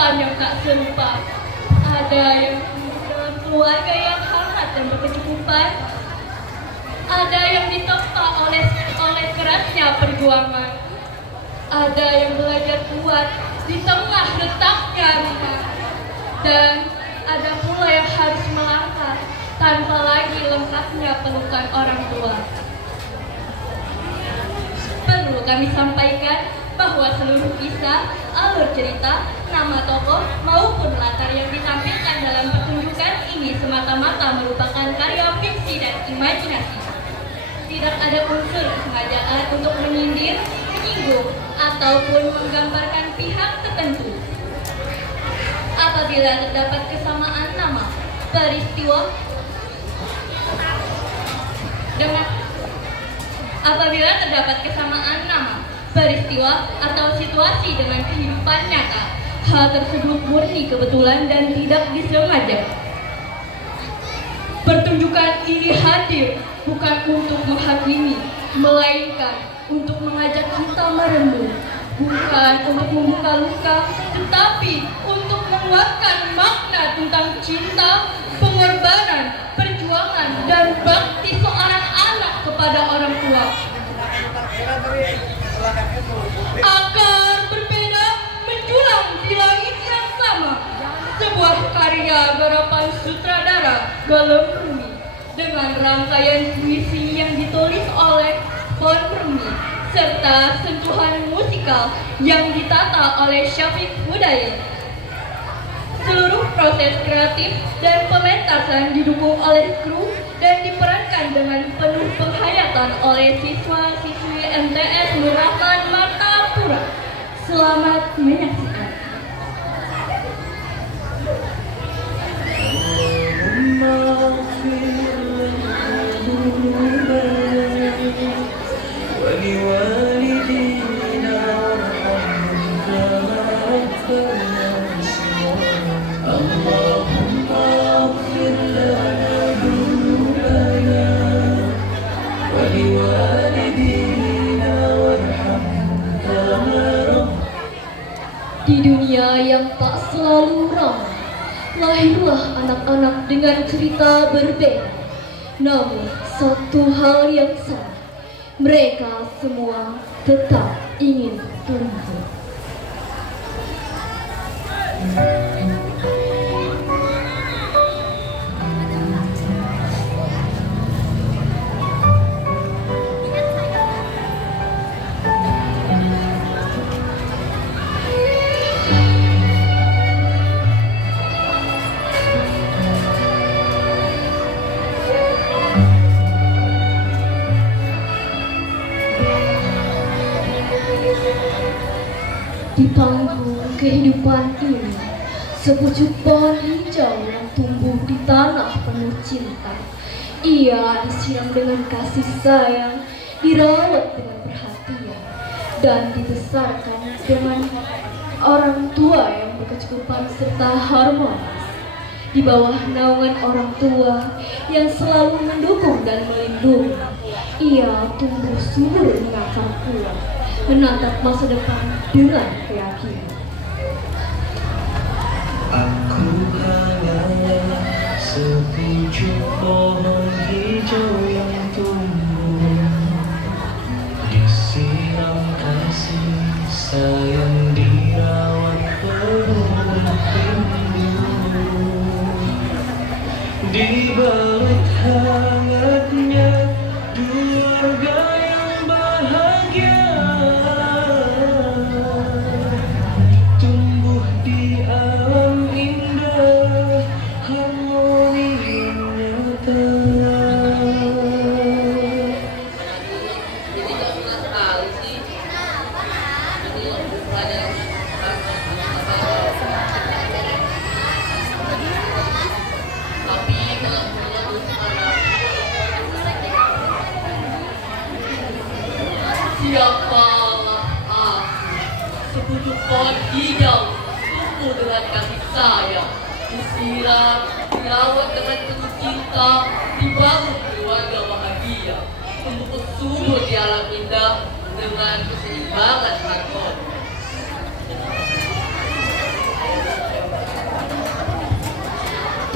kehidupan yang tak serupa. Ada yang tumbuh dalam keluarga yang hangat dan berkecukupan. Ada yang ditempa oleh kerasnya perjuangan. Ada yang belajar kuat di tengah retaknya rumah. Dan ada pula yang harus melangkah tanpa lagi lengkapnya pelukan orang tua. Perlu kami sampaikan bahwa seluruh kisah, alur cerita, nama tokoh maupun latar yang ditampilkan dalam pertunjukan ini semata-mata merupakan karya fiksi dan imajinasi. Tidak ada unsur kesengajaan untuk menyindir, menyinggung, ataupun menggambarkan pihak tertentu. Apabila terdapat kesamaan nama, peristiwa atau situasi dengan kehidupan nyata, hal tersebut murni kebetulan dan tidak disengaja. Pertunjukan ini hadir bukan untuk menghakimi, melainkan untuk mengajak kita merenung, bukan untuk membuka luka, tetapi untuk menguatkan makna tentang cinta, pengorbanan, perjuangan, dan bakti seorang anak kepada orang tua. Akar berbeda menjulang di langit yang sama. Sebuah karya garapan sutradara Galem Rumi dengan rangkaian puisi yang ditulis oleh Pon Rumi serta sentuhan musikal yang ditata oleh Syafiq Hudayat. Seluruh proses kreatif dan pementasan didukung oleh kru dan diperankan dengan penuh penghayatan oleh siswa-siswi MTS Nur Rahman Martapura. Selamat menyaksikan. Di dunia yang tak selalu ramah, lahirlah anak-anak dengan cerita berbeda. Namun satu hal yang sama, mereka semua tetap ingin tumbuh. Di panggung kehidupan ini, sepucuk pohon hijau yang tumbuh di tanah penuh cinta. Ia disiram dengan kasih sayang, dirawat dengan perhatian, dan dibesarkan dengan orang tua yang berkecukupan serta harmonis. Di bawah naungan orang tua yang selalu mendukung dan melindungi, ia tumbuh subur mengakar kuat, menatap masa depan dengan keyakinan. Aku hanyalah sepucuk pohon hijau yang tumbuh, disiram kasih sayang, dirawat penuh rindu, dibalut hangatnya keluarga yang bahagia, tumbuh di alam indah, harmoni yang nyata. Siapalah aku, sepucuk pohon hijau, tumbuh dengan kasih sayang, disiram, dirawat dengan penuh cinta, dibangun keluarga bahagia, tumbuh subur di alam indah dengan keseimbangan harmoni.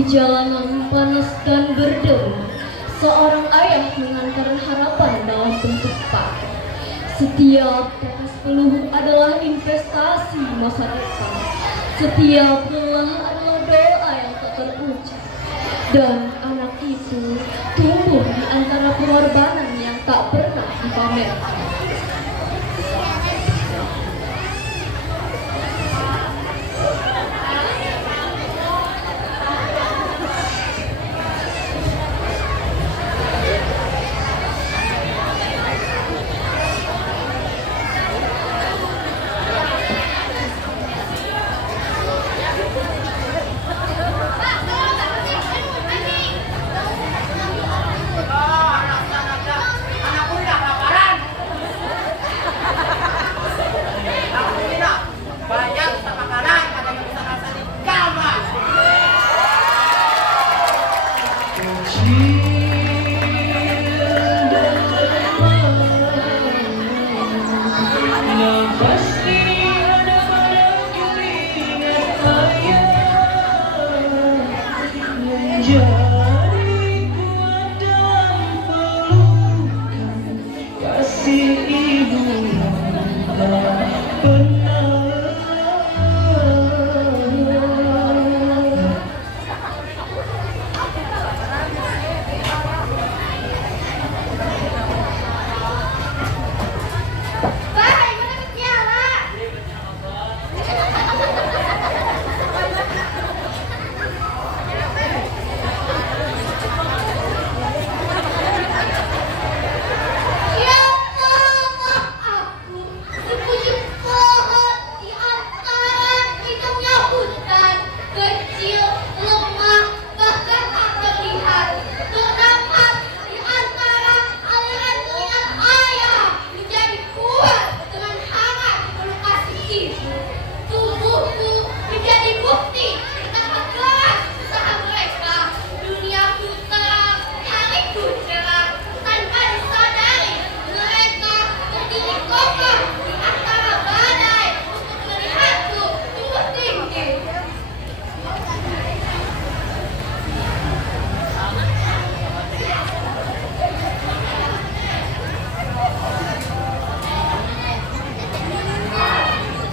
Di jalanan panas dan berdebu, seorang ayah mengantar harapan dalam bentuk paket. Setiap tetes peluru adalah investasi masa depan. Setiap lelah adalah doa yang tak terucap. Dan anak itu tumbuh di antara pengorbanan yang tak pernah dipamerkan.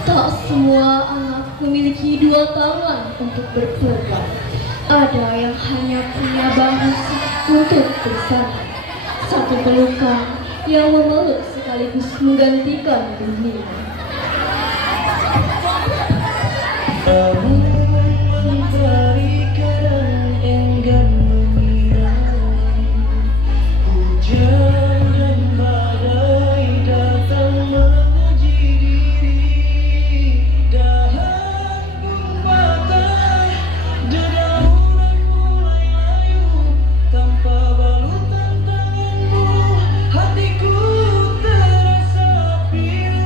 Tak semua anak memiliki dua tangan untuk berpegang. Ada yang hanya punya bahu untuk bersandar. Satu pelukan yang memeluk sekaligus menggantikan dunia. Kamu mentari kadang enggan mengirai. Hujan dan badai datang menguji diri. Dahan pun patah, dedaunan mulai layu. Tanpa balutan tanganmu, hatiku terasa pilu.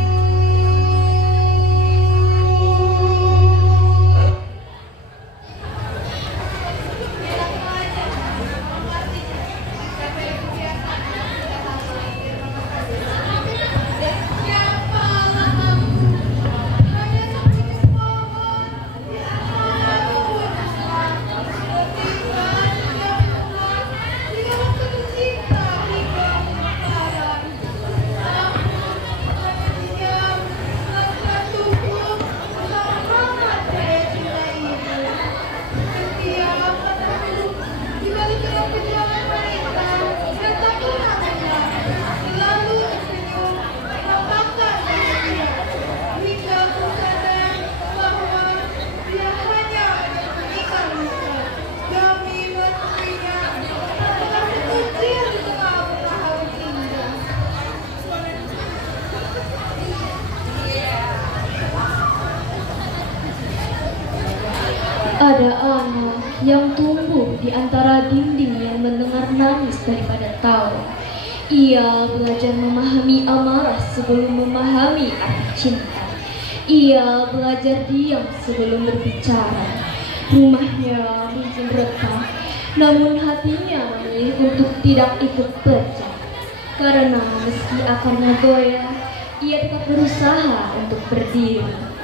Ada anak yang tumbuh di antara dinding yang mendengar nangis daripada tawa. Ia belajar memahami amarah sebelum memahami arti cinta. Ia belajar diam sebelum berbicara. Rumahnya mungkin retak, namun hatinya memilih untuk tidak ikut pecah. Karena meski akarnya goyah, ia tetap berusaha untuk berdiri.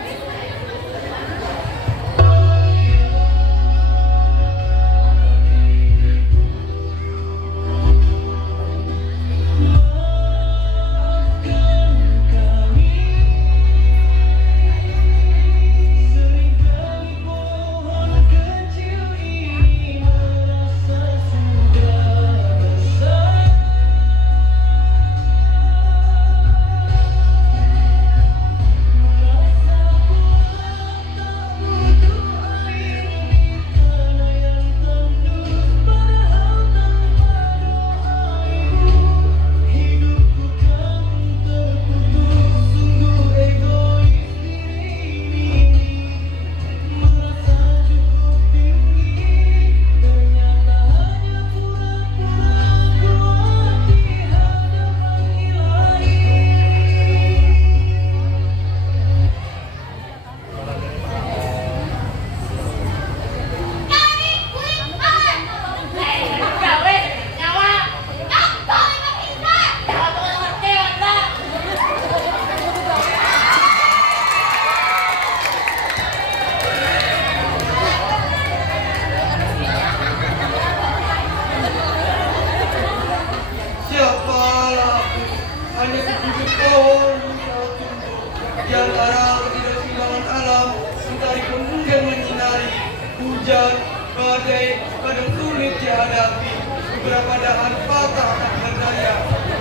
ia hadapi. Beberapa dahan patah tak berdaya,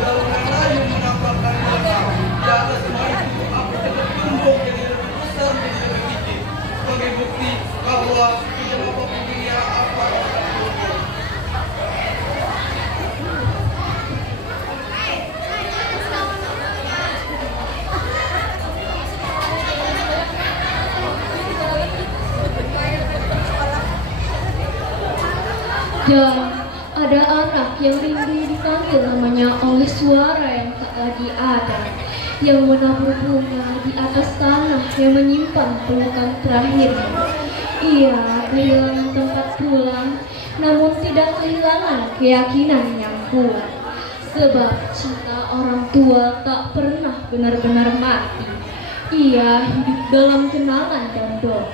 daunan layu menampakkan lemah. Di atas semua itu, aku tetap tumbuh jadi lebih besar menjadi lebih tinggi. Sebagai bukti bahwa tidak apapun dunia apa yang akan tumbuh. Dan ada anak yang rindu dipanggil namanya oleh suara yang tak lagi ada, yang menabur bunga di atas tanah yang menyimpan pelukan terakhirnya. Ia kehilangan tempat pulang, namun tidak kehilangan keyakinan yang kuat. Sebab cinta orang tua tak pernah benar-benar mati. Ia hidup dalam kenangan dan doa.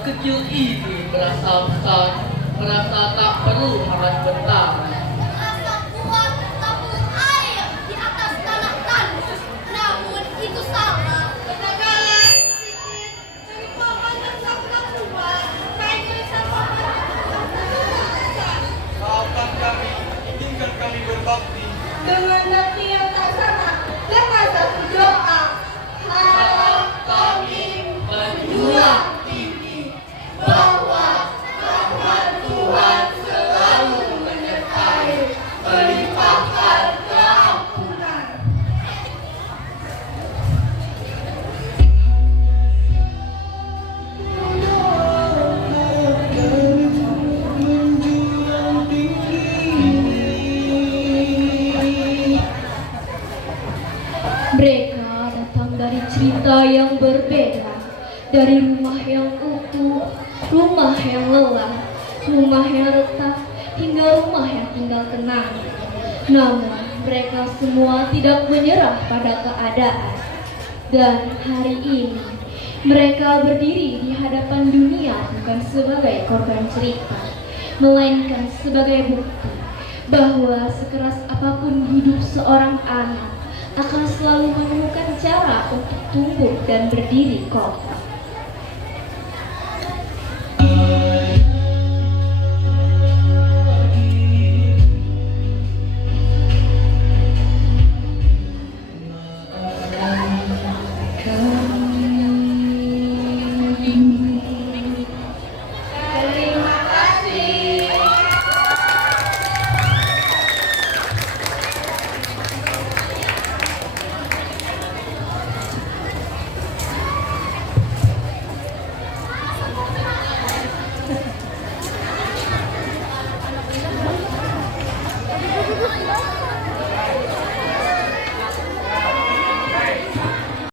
Kecil ini merasa besar, merasa tak perlu harus bertahan. Merasa kuat tabur air di atas tanah tandus, namun itu sama. Kegagalan sedikit dari paman dan sang kuat, baik bersama Maafkan kami, izinkan kami berbakti. dengan hati yang tak sama, dengan satu doa, harap kami menjual bahwa rahmat Tuhan selalu menyertai, melimpahkan keampunan. Mereka datang dari cerita yang berbeda, dari rumah yang utuh, rumah yang lelah, rumah yang retak, hingga rumah yang tinggal tenang. Namun mereka semua tidak menyerah pada keadaan. Dan hari ini mereka berdiri di hadapan dunia bukan sebagai korban cerita, melainkan sebagai bukti bahwa sekeras apapun hidup seorang anak akan selalu menemukan cara untuk tumbuh dan berdiri kokoh.